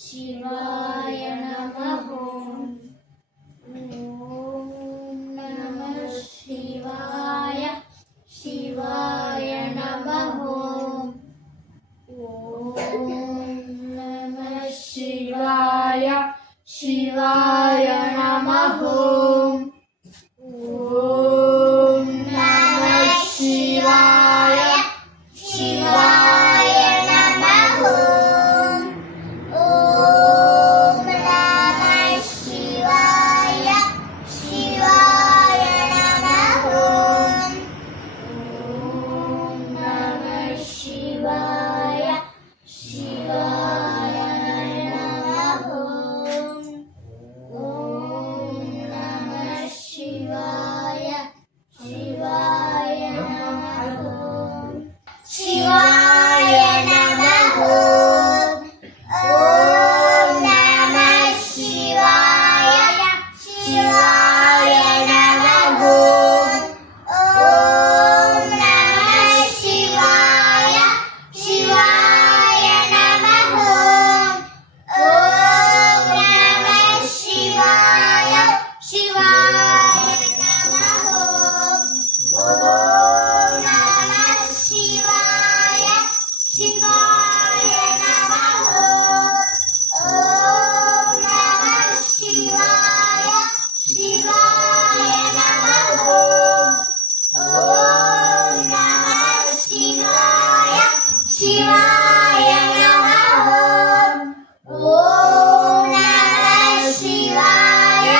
ಶಿವಾಯ ನಮಃ. ಓಂ ನಮಃ ಶಿವಾಯ. ಶಿವಾಯ ನಮಃ. ಓಂ ನಮಃ ಶಿವಾಯ. ಶಿವಾಯ ನಮಃ. ಓಂ ನಮಃ ಶಿವಾಯ. ಶಿವಾಯ ನಮಃ. ಓಂ ನಮಃ ಶಿವಾಯ. ಶಿವಾಯ ನಮಃ. ಓಂ ನಮಃ ಶಿವಾಯ. ಶಿವಾಯ ನಮಃ. ಓಂ ನಮಃ ಶಿವಾಯ. ಶಿವಾಯ ನಮಃ. ಶಿವಾಯ ನಮಃ. ಓಂ ನಮಃ ಶಿವಾಯ. ಶಿವಾಯ ನಮಃ. ಓಂ ನಮಃ ಶಿವಾಯ. ಶಿವಾಯ ನಮಃ. ಓಂ ನಮಃ ಶಿವಾಯ. ಶಿವಾಯ ನಮಃ. ಓಂ ನಮಃ ಶಿವಾಯ. ಶಿವಾಯ ನಮಃ. ಓಂ ನಮಃ ಶಿವಾಯ. ಶಿವಾಯ ನಮಃ. ಓಂ ನಮಃ ಶಿವಾಯ. ಶಿವಾಯ ನಮಃ. ಓಂ ನಮಃ ಶಿವಾಯ.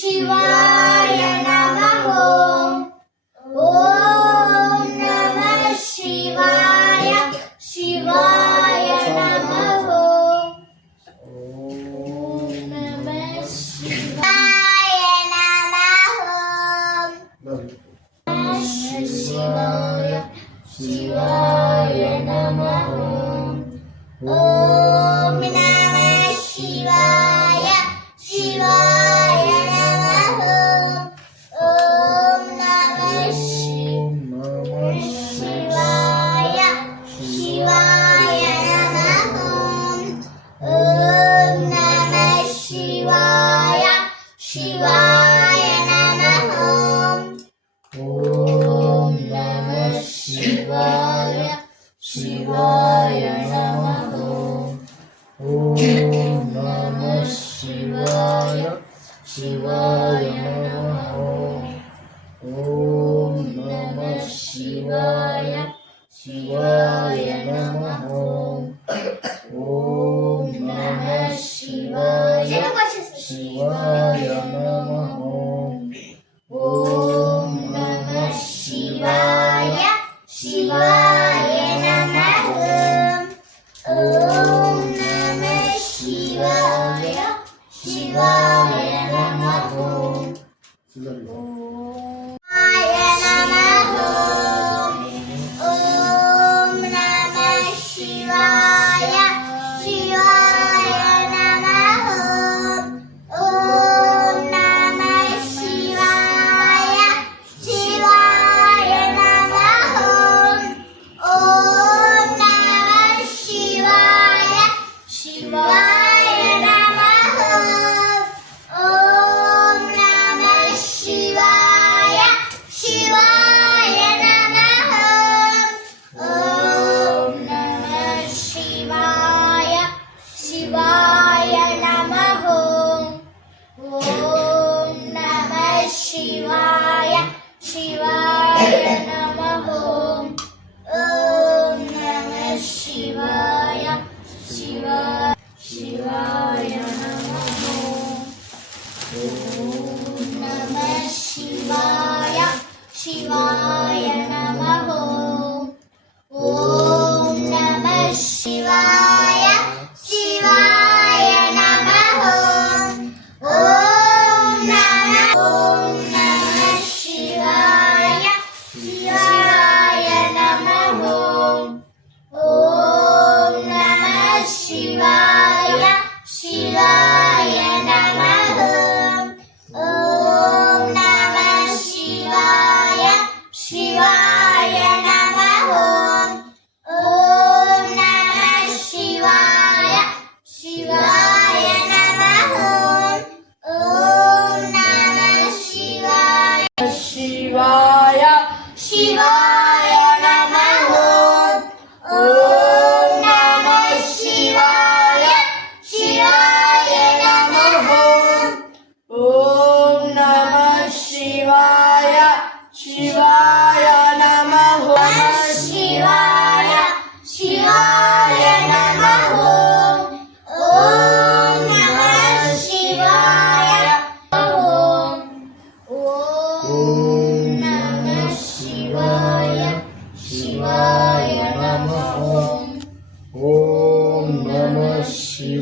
ಶಿವಾಯ ನಮಃ. ಓಂ ನಮಃ ಶಿವಾಯ. ಶಿವಾಯ ನಮಃ. ಓಂ ನಮಃ ಶಿವಾಯ ನಮಃ. ಶಿವಾಯ. ಶಿವಾಯ ನಮಃ. ಓಂ ನಮಃ ಶಿವಾಯ. ಶಿವಾಯ ನಮಃ. ಓಂ ನಮಃ ಶಿವಾಯ. ಶಿವಾಯ ನಮಃ. ಓಂ ನಮಃ ಶಿವಾಯ. ಶಿವಾಯ ನಮಃ. ಓಂ ನಮಃ ಶಿವಾಯ. ಶಿವಾಯ ನಮಃ. ಓಂ ನಮಃ ಶಿವಾಯ. ಶಿವಾಯ ನಮಃ. ಓಂ ನಮಃ ಶಿವಾಯ. ಶಿವಾಯ ನಮಃ. ಓಂ ನಮಃ ಶಿವಾಯ. ಶಿವಾಯ ನಮಃ. ಓಂ ನಮಃ ಶಿವಾಯ. ಶಿವಾಯ ನಮಃ. ಓಂ ನಮಃ ಶಿವಾಯ. ಶಿವಾಯ ನಮಃ. ಶಿವಾಯ ನಮಃ. ಓಂ ನಮಃ ಶಿವಾಯ. ಶಿವಾಯ ನಮಃ. ಓಂ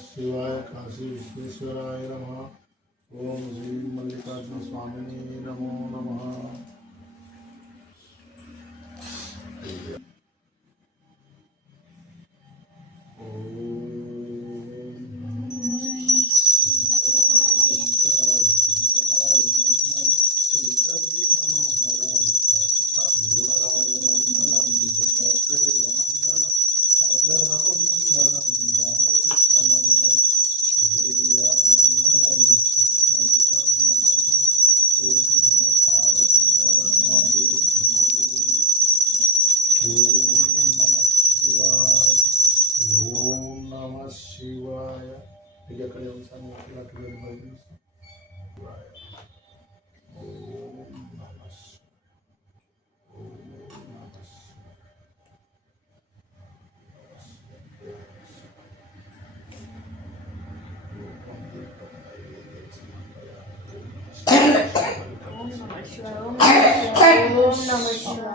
शिवाय काशी विश्वेश्वराय नमः ओम श्री मल्लिकार्जुन स्वामिने नमो नमः ఓం నమ శివాయ ఇది ఎక్కడ ఒకసారి మాట్లాడుతున్నారు ఓం నమ ఓం నమ శివాయ ఓం నమ శివాయ ఓం నమ శివాయ